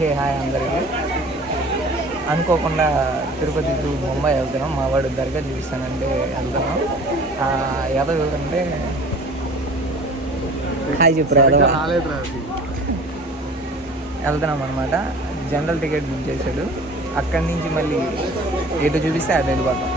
Hi అందరికీ. అనుకోకుండా Tirupati to Mumbai వెళ్తున్నాం. మా వాడు దర్గా చూపిస్తానంటే వెళ్తున్నాం. ఎదో చూడంటే హాయ్ చెప్పురా వెళ్తున్నాం అనమాట. జనరల్ టికెట్ బుక్ చేశాడు. అక్కడి నుంచి మళ్ళీ ఎటు చూపిస్తే అటు వెళ్ళిపోతాం.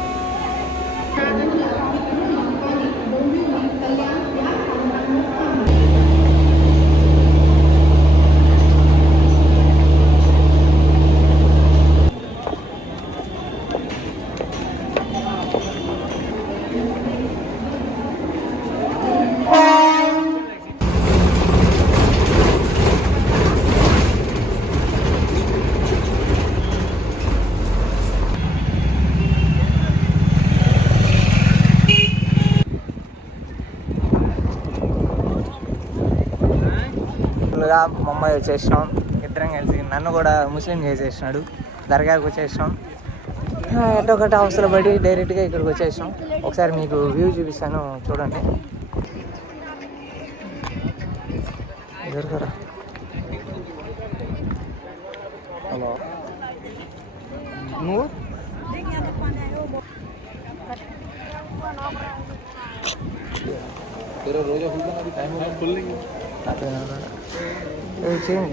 ముంబై వచ్చేసినాం. ఇద్దరం కలిసి నన్ను కూడా ముస్లిం చేసేసినాడు. దర్గాకి వచ్చేసినాం. ఎటో ఒకటి అవసరం పడి డైరెక్ట్గా ఇక్కడికి వచ్చేసినాం. ఒకసారి మీకు వ్యూ చూపిస్తాను చూడండి. దొరకరా హలో నువ్వు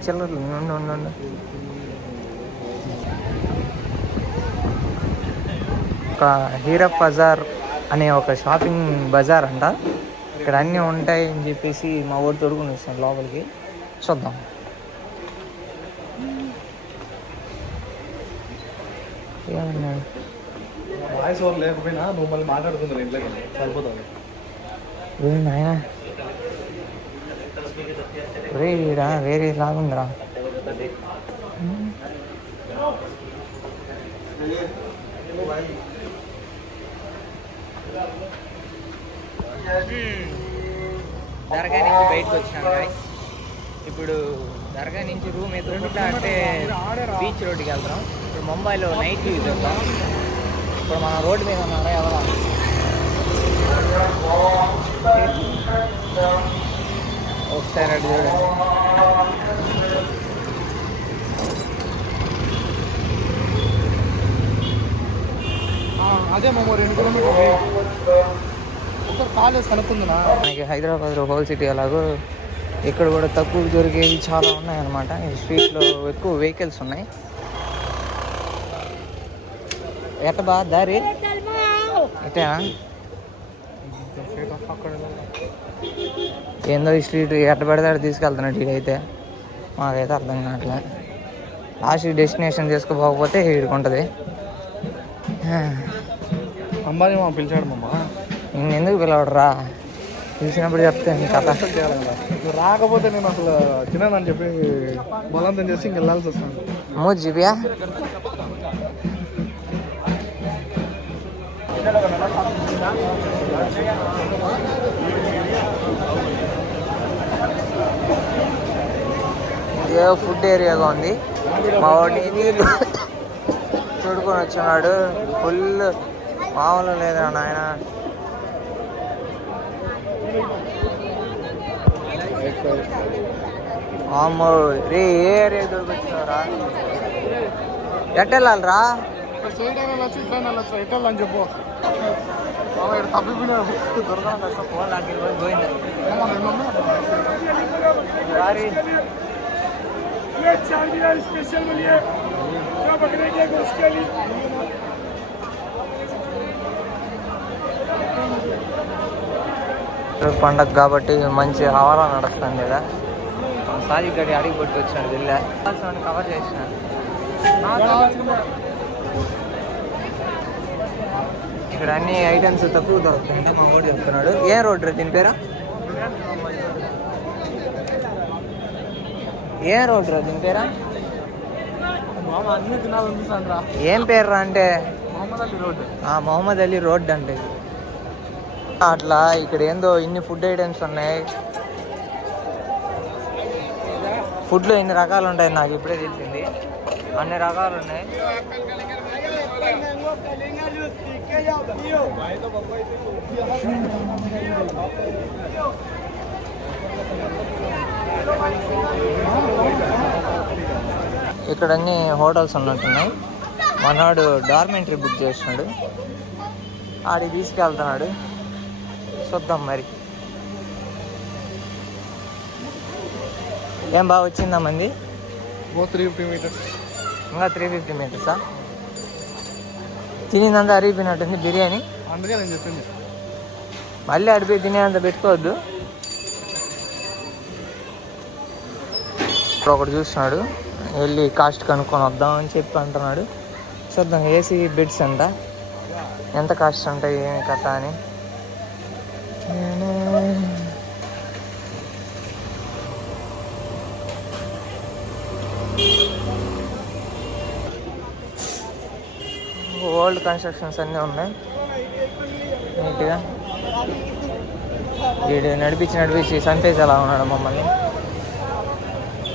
చిల్లర్లు ఉండు. ఒక హీరప్ బజార్ అనే ఒక షాపింగ్ బజార్ అంట. ఇక్కడ అన్నీ ఉంటాయి అని చెప్పేసి మా ఊరు తొడుగుని వస్తాను లోపలికి. చూద్దాం. ఏమన్నాడు వాయిస్ ఓవర్ లేకపోయినా నువ్వు మళ్ళీ మాట్లాడుతున్నారు ఇంట్లో సరిపోతుంది. నాయన వేరేరా వేరే లాగుందిరా. దర్గా నుంచి బయటకు వచ్చినాం గాయ్స్. ఇప్పుడు దర్గా నుంచి రూమ్ ఎదురుకుంటా అంటే బీచ్ రోడ్డుకి వెళ్తాం. ఇప్పుడు ముంబైలో నైట్ వ్యూ చూద్దాం. ఇప్పుడు మనం రోడ్డు మీద ఉన్నారా ఎవరా ఒకసారి అటు చూడండి. అదే మేము 2 కిలోమీటర్లు కాలేజ్ కనుక్కుందా. మనకి హైదరాబాద్లో హోల్ సిటీ అలాగో ఇక్కడ కూడా తక్కువ దొరికేవి చాలా ఉన్నాయన్నమాట. ఈ స్ట్రీట్లో ఎక్కువ వెహికల్స్ ఉన్నాయి. ఎట్ట బా దారి ఎట్టా ఏందో ఈ స్ట్రీట్ ఎట్ట పడితే అక్కడ తీసుకెళ్తున్నాడు వీడైతే. మాకైతే అర్థం కావట్లే. లాస్ట్ డెస్టినేషన్ చేసుకోకపోతే వీడికి ఉంటుంది. అంబానీ మా పిలిచాడు మమ్మ. ఇంకెందుకు పిలవడరా? పిలిచినప్పుడు చెప్తే కథ నువ్వు రాకపోతే నేను అసలు తినని చెప్పి బలవంతం చేసి ఇంక వెళ్ళాల్సి వస్తాను. మూడు జీబియా ఏ ఫుడ్ ఏరియాగా ఉంది. మా వాడిని చూడుకొని వచ్చినాడు. ఫుల్ మామూలు లేదురా నాయన. అమ్మో రే ఏ ఏరియా దొరికొచ్చినారా? ఎట్టెళ్ళాలరా? అని చెప్పు తప్పిపోయినా పోయింది. పండగ కాబట్టి మంచి హవాలా నడుస్తుంది కదా. సాజీ గడి అడిగి పట్టి వచ్చాడు. వెళ్ళా కవర్ చేసిన. ఇక్కడ అన్ని ఐటమ్స్ తక్కువ దొరుకుతాయంట మా వాడు చెప్తున్నాడు. ఏ రోడ్ రా దీని పేరా? ఏ రోడ్ రా దీని పేరా? అన్ని తినాలనిపిస్తాను. ఏం పేరు రా అంటే మొహమ్మద్ అలీ రోడ్. మొహమ్మద్ అలీ రోడ్ అంటే అట్లా. ఇక్కడ ఏందో ఇన్ని ఫుడ్ ఐటమ్స్ ఉన్నాయి. ఫుడ్లో ఎన్ని రకాలు ఉంటాయి నాకు ఇప్పుడే తెలిసింది. అన్ని రకాలు ఉన్నాయి. ఇక్కడ అన్ని హోటల్స్ ఉన్నట్టున్నాయి. మనవాడు డార్మెంటరీ బుక్ చేస్తున్నాడు, ఆడికి తీసుకెళ్తున్నాడు. చూద్దాం మరి. ఏం బాగా వచ్చిందా మంది? 350 మీటర్స్. ఇంకా 350 మీటర్సా? తినిందంతా అరిగిపోయినట్టుంది బిర్యానీ. అందుకే నేను చెప్పింది. మళ్ళీ అడిపోయి తినేంత పెట్టుకోవద్దు. ఇప్పుడు ఒకటి చూస్తున్నాడు, వెళ్ళి కాస్ట్ కనుక్కొని వద్దాం అని చెప్పి అంటున్నాడు. చూద్దాం. ఏసీ బెడ్స్ అంట, ఎంత కాస్ట్ ఉంటాయి ఏమి కథ అని. ఓల్డ్ కన్స్ట్రక్షన్స్ అన్నీ ఉన్నాయి నీట్గా. వీడు నడిపించి సంతేజ్ అలా ఉన్నాడు మమ్మల్ని.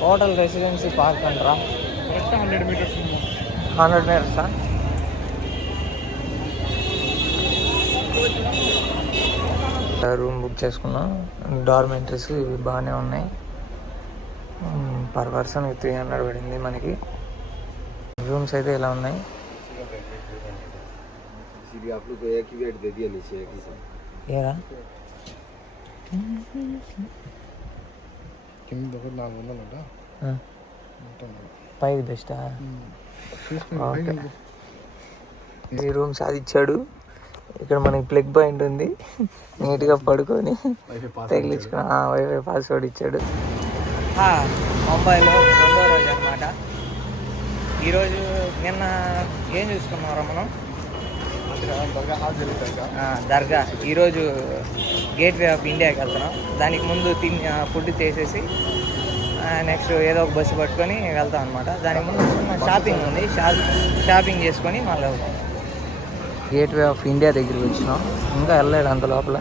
హోటల్ రెసిడెన్సీ పార్క్ అంటారా? 100 మీటర్స్. 100 మీటర్సా? రూమ్ బుక్ చేసుకున్నాం. డార్మెంటరీస్ ఇవి బాగానే ఉన్నాయి. పర్ పర్సన్ 300 పడింది మనకి. రూమ్స్ అయితే ఇలా ఉన్నాయి. ఏరా పైది బెస్టా? ఈ రూమ్ సాధించాడు. ఇక్కడ మనకి ప్లగ్ పాయింట్ ఉంది, నీట్గా పడుకొని తగిలించుకుని వైఫై పాస్వర్డ్ ఇచ్చాడు. ముంబైలో 2వ రోజు అనమాట. ఈరోజు నిన్న ఏం చూసుకున్నారా మనం? దర్గా. ఈరోజు గేట్వే ఆఫ్ ఇండియాకి వెళ్తున్నాం. దానికి ముందు ఫుడ్ చేసేసి నెక్స్ట్ ఏదో ఒక బస్సు పట్టుకొని వెళ్తాం అనమాట. దానికి ముందు షాపింగ్ ఉంది, షాపింగ్ చేసుకొని మళ్ళీ వెళ్తాం. గేట్వే ఆఫ్ ఇండియా దగ్గరికి వచ్చినాం, ఇంకా వెళ్ళలేడు అంత లోపల.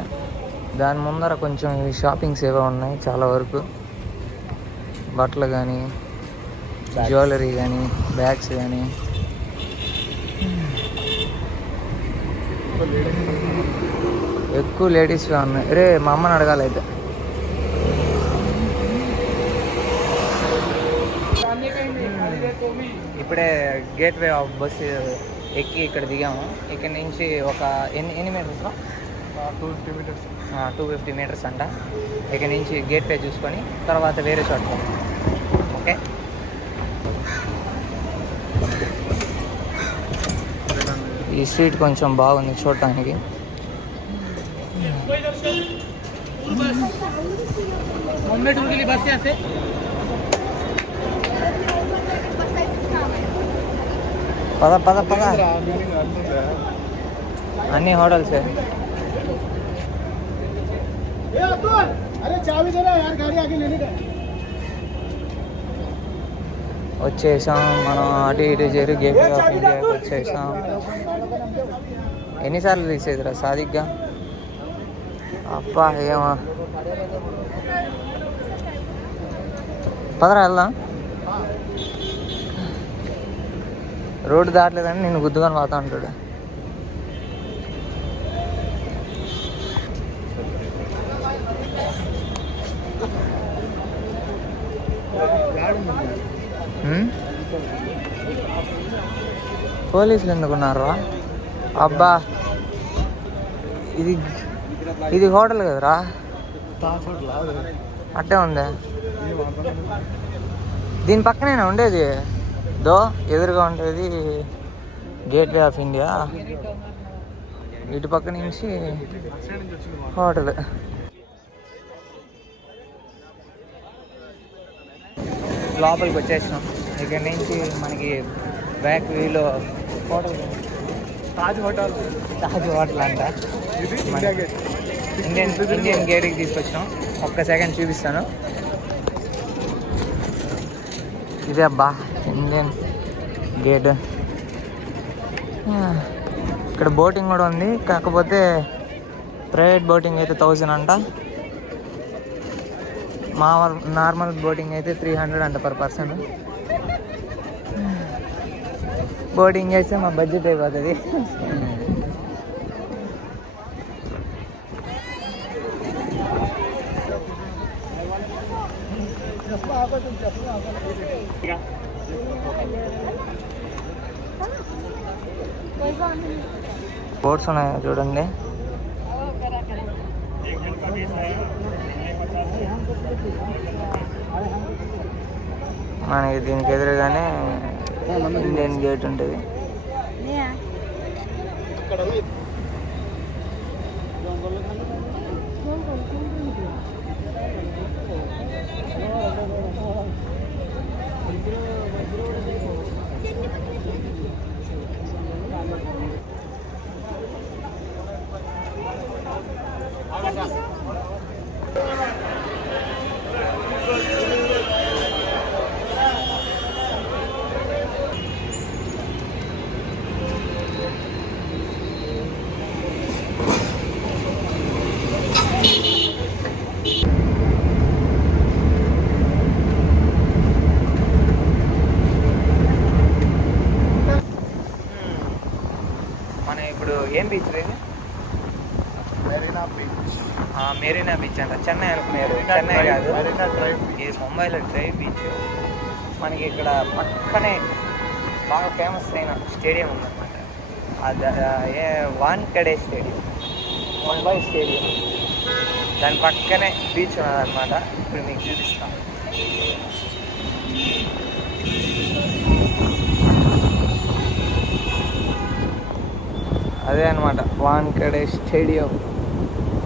దాని ముందర కొంచెం షాపింగ్స్ ఏవో ఉన్నాయి చాలా వరకు. బట్టలు కానీ, జ్యువెలరీ కానీ, బ్యాగ్స్ కానీ. ఎక్కువ లేడీస్గా ఉన్నాయి. రే మా అమ్మని అడగాలి అయితే. ఇప్పుడే గేట్వే ఆఫ్ బస్సు ఎక్కి ఇక్కడ దిగాము. ఇక్కడ నుంచి ఒక ఎన్ని మీటర్స్? 250 మీటర్స్. 250 మీటర్స్ అంట. ఇక్కడ నుంచి గేట్వే చూసుకొని తర్వాత వేరే చోట. ఓకే. ఈ స్ట్రీట్ కొంచెం బాగుంది చూడటానికి. పద పద పద. అన్ని హోటల్సే. వచ్చేసాం మనం. అటు ఇటు చేరి గేట్వే ఆఫ్ ఇండియాకి వచ్చేసాం. ఎన్నిసార్లు తీసేదిరా సాదిగ్గా? అబ్బా ఏమో. పదరా వెళ్దాం. రోడ్డు దాటలేదని నేను గుద్దుకొని పోతా ఉంటాడు. పోలీసులు ఎందుకున్నారా? అబ్బా ఇది హోటల్ కదరా? అట్టే ఉందా? దీని పక్కనేనా ఉండేది? ఎదురుగా ఉండేది గేట్వే ఆఫ్ ఇండియా, ఇటు పక్క నుంచి హోటల్. లోపలికి వచ్చేసినాం. ఇక్కడ నుంచి మనకి బ్యాక్ వ్యూలో హోటల్, తాజ్ హోటల్ అంట. ఇండియన్ గేట్కి తీసుకొచ్చినాం. ఒక్క సెకండ్ చూపిస్తాను. ఇదే అబ్బా ఇండియన్ గేట్. ఇక్కడ బోటింగ్ కూడా ఉంది, కాకపోతే ప్రైవేట్ బోటింగ్ అయితే 1000 అంట. నార్మల్ బోటింగ్ అయితే 300 అంట పర్ పర్సన్. బోటింగ్ చేస్తే మా బడ్జెట్ అయిపోతుంది. బోట్స్ ఉన్నాయి చూడండి. మనకి దీనికి ఎదురుగానే ఇండియన్ గేట్ ఉంటుంది. మనం ఇప్పుడు ఏం బీచ్ లేదు, మెరీనా బీచ్. మెరీనా బీచ్ అంట. చెన్నై అనుకున్నారు, చెన్నై కాదు, మెరీనా డ్రైవ్ ఇది ముంబైలో డ్రైవ్ బీచ్. మనకి ఇక్కడ పక్కనే బాగా ఫేమస్ అయిన స్టేడియం ఉందన్నమాట. వాన్ఖడే స్టేడియం, ముంబై స్టేడియం. దాని పక్కనే బీచ్ ఉన్నదన్నమాట. ఇప్పుడు మీకు చూపిస్తాం. అదే అనమాట వాన్ఖడే స్టేడియం.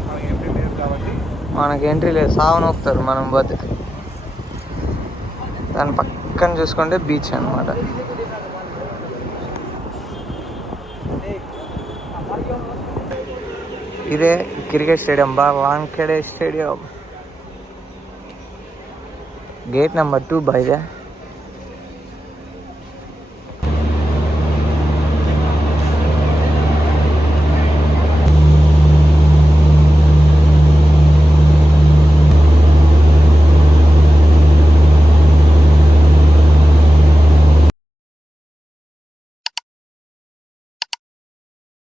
మనకి ఎంట్రీ లేదు కాబట్టి మనకి ఎంట్రీ లేదు, సావనొప్పుతారు మనం పోతే. దాని పక్కన చూసుకుంటే బీచ్ అనమాట. ఇదే cricket stadium, Wankhede stadium. Gate number 2 బై దే.